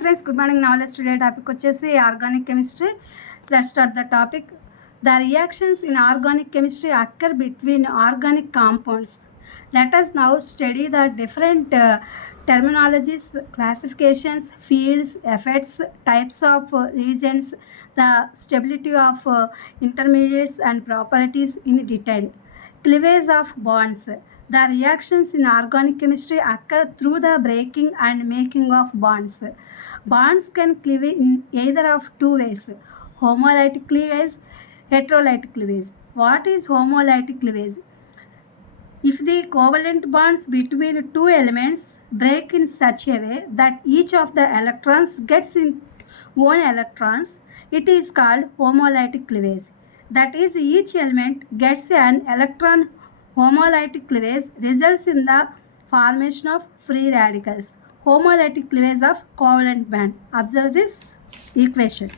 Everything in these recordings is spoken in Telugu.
Friends, good morning. Now let's today topic వచ్చేసి organic chemistry. Let's start the topic. The reactions in organic chemistry occur between organic compounds. Let us now study the different terminologies, classifications, fields, effects, types of reagents, the stability of intermediates and properties in detail. Cleavage of bonds. The reactions in organic chemistry occur through the breaking and making of bonds. Bonds can cleave in either of two ways: homolytic cleavage, heterolytic cleavage. What is homolytic cleavage? If the covalent bonds between two elements break in such a way that each of the electrons gets in one electrons, it is called homolytic cleavage. That is, each element gets an electron. Homolytic cleavage results in the formation of free radicals. Homolytic cleavage of covalent band. Observe this equation.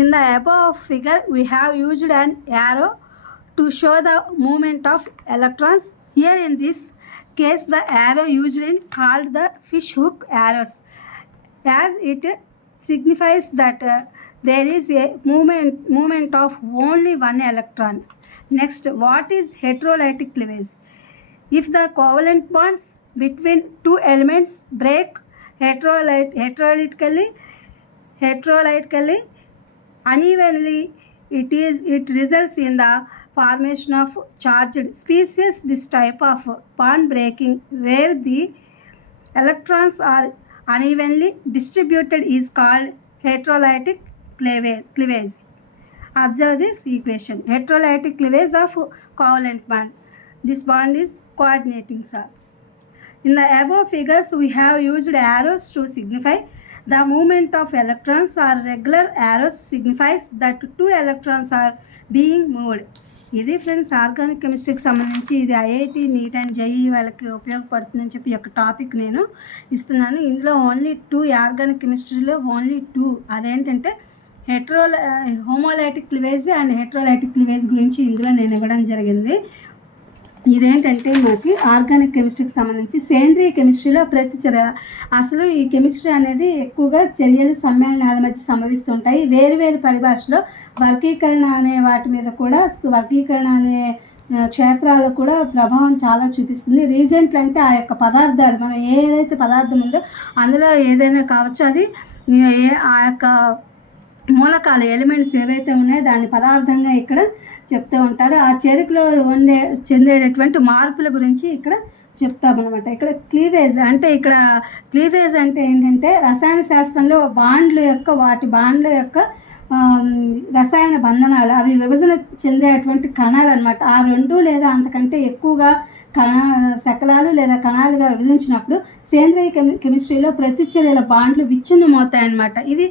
In the above figure, we have used an arrow to show the movement of electrons. Here in this case, the arrow used is called the fish hook arrows, as it signifies that there is a movement of only one electron. Next, what is heterolytic cleavage? If the covalent bonds between two elements break heterolytically unevenly, it results in the formation of charged species. This type of bond breaking, where the electrons are unevenly distributed, is called heterolytic cleavage. Observe this equation. Heterolytic cleavage of covalent bond. This bond is coordinating cell. In the above figures, we have used arrows to signify the movement of electrons, or regular arrows signifies that two electrons are being moved. ఇది ఫ్రెండ్స్ ఆర్గానిక్ కెమిస్ట్రీకి సంబంధించి ఇది ఐఐటి నీట్ అండ్ జేఈ వాళ్ళకి ఉపయోగపడుతుందని చెప్పి ఈ యొక్క టాపిక్ నేను ఇస్తున్నాను. ఇందులో ఓన్లీ టూ, ఆర్గానిక్ కెమిస్ట్రీలో ఓన్లీ టూ, అదేంటంటే హోమోలైటిక్ క్లివేజ్ అండ్ హెట్రోలైటిక్ క్లివేజ్ గురించి ఇందులో నేను ఇవ్వడం జరిగింది. ఇదేంటంటే మనకి ఆర్గానిక్ కెమిస్ట్రీకి సంబంధించి సేంద్రియ కెమిస్ట్రీలో ప్రతిచర్య. అసలు ఈ కెమిస్ట్రీ అనేది ఎక్కువగా చర్యలు సమ్మేళనాల మధ్య సంభవిస్తుంటాయి. వేరు పరిభాషలో వర్గీకరణ అనే వాటి మీద కూడా, వర్గీకరణ అనే క్షేత్రాల్లో కూడా ప్రభావం చాలా చూపిస్తుంది. రీజెంట్లు అంటే ఆ యొక్క పదార్థాలు, మనం ఏదైతే పదార్థం ఉందో అందులో ఏదైనా కావచ్చు, అది ఆ యొక్క మూలకాలు, ఎలిమెంట్స్ ఏవైతే ఉన్నాయో దాని పదార్థంగా ఇక్కడ చెప్తూ ఉంటారు. ఆ చేరికలో చెందేటటువంటి మార్పుల గురించి ఇక్కడ చెప్తామన్నమాట. ఇక్కడ క్లీవేజ్ అంటే ఏంటంటే రసాయన శాస్త్రంలో వాటి బాండ్ల యొక్క రసాయన బంధనాలు, అవి విభజన చెందేటువంటి కణాలు అనమాట. ఆ రెండు లేదా అంతకంటే ఎక్కువగా శకలాలు లేదా కణాలుగా విభజించినప్పుడు సేంద్రియ కెమిస్ట్రీలో ప్రతిచర్యల బాండ్లు విచ్ఛిన్నమవుతాయన్నమాట. ఇవి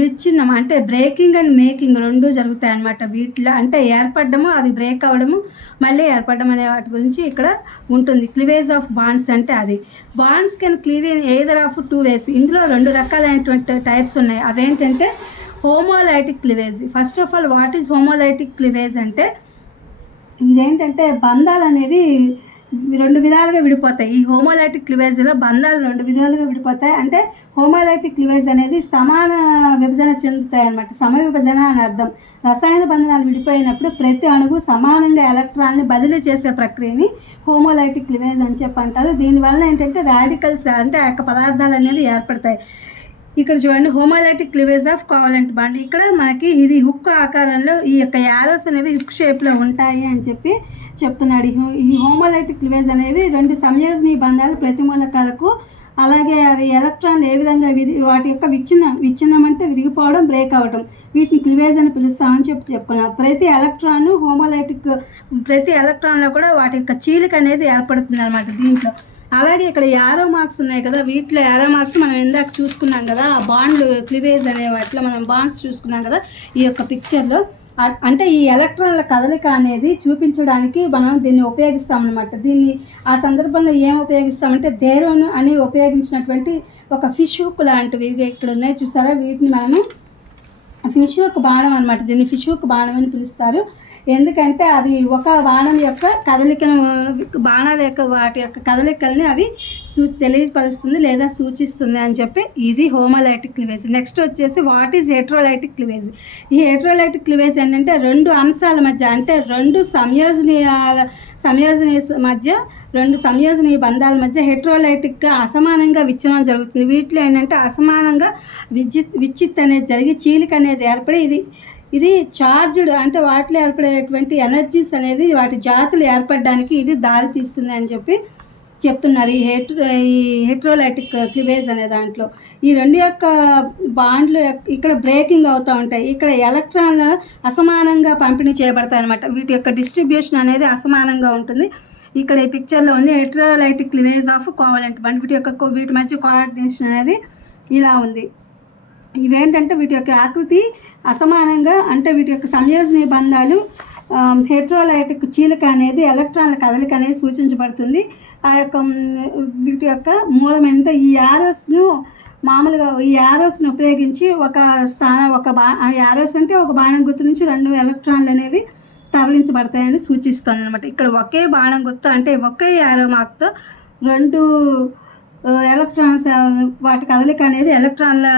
విచ్ఛిన్నం అంటే బ్రేకింగ్ అండ్ మేకింగ్ రెండు జరుగుతాయన్నమాట. వీటిలో అంటే ఏర్పడము, అవి బ్రేక్ అవ్వడము, మళ్ళీ ఏర్పడడం అనే వాటి గురించి ఇక్కడ ఉంటుంది. క్లివేజ్ ఆఫ్ బాండ్స్ అంటే అది. Bonds can cleave in either of two ways. ఇందులో రెండు రకాలైనటువంటి టైప్స్ ఉన్నాయి. అవేంటంటే homolytic cleavage. First of all, what is homolytic cleavage అంటే ఇదేంటంటే బంధాలు అనేవి రెండు విధాలుగా విడిపోతాయి. ఈ హోమోలైటిక్ క్లివేజ్లో బంధాలు రెండు విధాలుగా విడిపోతాయి. అంటే హోమోలైటిక్ క్లివేజ్ అనేది సమాన విభజన చెందుతాయి అన్నమాట. సమ విభజన అని అర్థం. రసాయన బంధనాలు విడిపోయినప్పుడు ప్రతి అణువు సమానంగా ఎలక్ట్రాన్ని బదిలీ చేసే ప్రక్రియని హోమోలైటిక్ క్లివేజ్ అని చెప్పి అంటారు. దీనివల్ల ఏంటంటే రాడికల్స్ అంటే ఆ యొక్క పదార్థాలు అనేవి ఏర్పడతాయి. ఇక్కడ చూడండి, హోమోలైటిక్ క్లివేజ్ ఆఫ్ కోవలెంట్ బాండ్. ఇక్కడ మనకి ఇది హుక్ ఆకారంలో ఈ యొక్క యారోస్ అనేవి హుక్ షేప్లో ఉంటాయి అని చెప్పి చెప్తున్నాడు. ఈ హోమోలైటిక్ క్లివేజ్ అనేవి రెండు సంయోజనీయ బంధాలు ప్రతి మూలకాలకు, అలాగే అవి ఎలక్ట్రాన్లు ఏ విధంగా వాటి యొక్క విచ్ఛిన్నం అంటే విరిగిపోవడం, బ్రేక్ అవ్వడం, వీటిని క్లివేజ్ అని పిలుస్తామని చెప్పుకున్నాం. ప్రతి ఎలక్ట్రాన్లో కూడా వాటి యొక్క చీలిక అనేది ఏర్పడుతుంది అనమాట దీంట్లో. అలాగే ఇక్కడ యారో మార్క్స్ ఉన్నాయి కదా, వీటిలో యారో మార్క్స్ మనం ఇందాక చూసుకున్నాం కదా, ఆ బాండ్లు క్లివేజ్ అనే వాటిలో మనం బాండ్స్ చూసుకున్నాం కదా ఈ యొక్క పిక్చర్లో. అంటే ఈ ఎలక్ట్రాన్ల కదలిక అనేది చూపించడానికి మనం దీన్ని ఉపయోగిస్తామన్నమాట. దీన్ని ఆ సందర్భంలో ఏం ఉపయోగిస్తామంటే దేరోను అని ఉపయోగించినటువంటి ఒక ఫిష్ హుక్ లాంటివి ఇక్కడ ఉన్నాయి చూసారా, వీటిని మనము ఫిష్ హుక్ బాణం అనమాట. దీన్ని ఫిష్ హుక్ బాణం అని పిలుస్తారు. ఎందుకంటే అది ఒక బాణం యొక్క కదలికను, బాణాల యొక్క వాటి యొక్క కదలికల్ని అవి తెలియపరుస్తుంది లేదా సూచిస్తుంది అని చెప్పి ఇది హోమోలైటిక్ క్లీవేజ్. నెక్స్ట్ వచ్చేసి వాట్ ఈజ్ హెట్రోలైటిక్ క్లీవేజ్. ఈ హెట్రోలైటిక్ క్లీవేజ్ ఏంటంటే రెండు అంశాల మధ్య, అంటే రెండు సంయోజనీయ బంధాల మధ్య హెట్రోలైటిక్గా అసమానంగా విచ్ఛిన్నం జరుగుతుంది. వీటిలో ఏంటంటే అసమానంగా విచ్చిత్ అనేది జరిగి చీలిక అనేది ఏర్పడి ఇది చార్జ్డ్, అంటే వాటిలో ఏర్పడేటువంటి ఎనర్జీస్ అనేది వాటి జాతులు ఏర్పడడానికి ఇది దారి తీస్తుంది అని చెప్పి చెప్తున్నారు. ఈ హెట్రోలైటిక్ క్లీవేజ్ అనే దాంట్లో ఈ రెండు యొక్క బాండ్లు ఇక్కడ బ్రేకింగ్ అవుతూ ఉంటాయి. ఇక్కడ ఎలక్ట్రాన్లు అసమానంగా పంపిణీ చేయబడతాయి అన్నమాట. వీటి యొక్క డిస్ట్రిబ్యూషన్ అనేది అసమానంగా ఉంటుంది. ఇక్కడ ఈ పిక్చర్లో ఉంది heterolytic cleavage of covalent bond. వీటి మధ్య కోఆర్డినేషన్ అనేది ఇలా ఉంది. ఇవేంటంటే వీటి యొక్క ఆకృతి అసమానంగా, అంటే వీటి యొక్క సంయోజనీయ బంధాలు, హెట్రోలైటిక్ చీలిక అనేది ఎలక్ట్రాన్ల కదలిక అనేది సూచించబడుతుంది. ఆ యొక్క వీటి యొక్క మూలం ఏంటంటే ఈ యారోస్ను మామూలుగా ఈ యారోస్ను ఉపయోగించి యారోస్ అంటే ఒక బాణం గుర్తు నుంచి 2 ఎలక్ట్రాన్లు అనేవి తరలించబడతాయని సూచిస్తుంది అనమాట. ఇక్కడ ఒకే బాణం గుర్తు, అంటే ఒకే యారో మార్క్తో 2 ఎలక్ట్రాన్స్ వాటి కదలిక అనేది ఎలక్ట్రాన్ల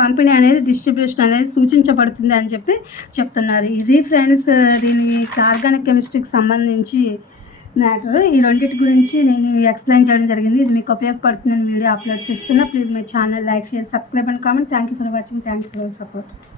పంపిణీ అనేది డిస్ట్రిబ్యూషన్ అనేది సూచించబడుతుంది అని చెప్పి చెప్తున్నారు. ఇది ఫ్రెండ్స్ దీనికి ఆర్గానిక్ కెమిస్ట్రీకి సంబంధించి మ్యాటర్. ఈ రెండింటి గురించి నేను ఎక్స్ప్లెయిన్ చేయడం జరిగింది. ఇది మీకు ఉపయోగపడుతుందని వీడియో అప్లోడ్ చేస్తున్నా. Please my channel like, share, subscribe and comment. Thank you for watching. Thank you for support.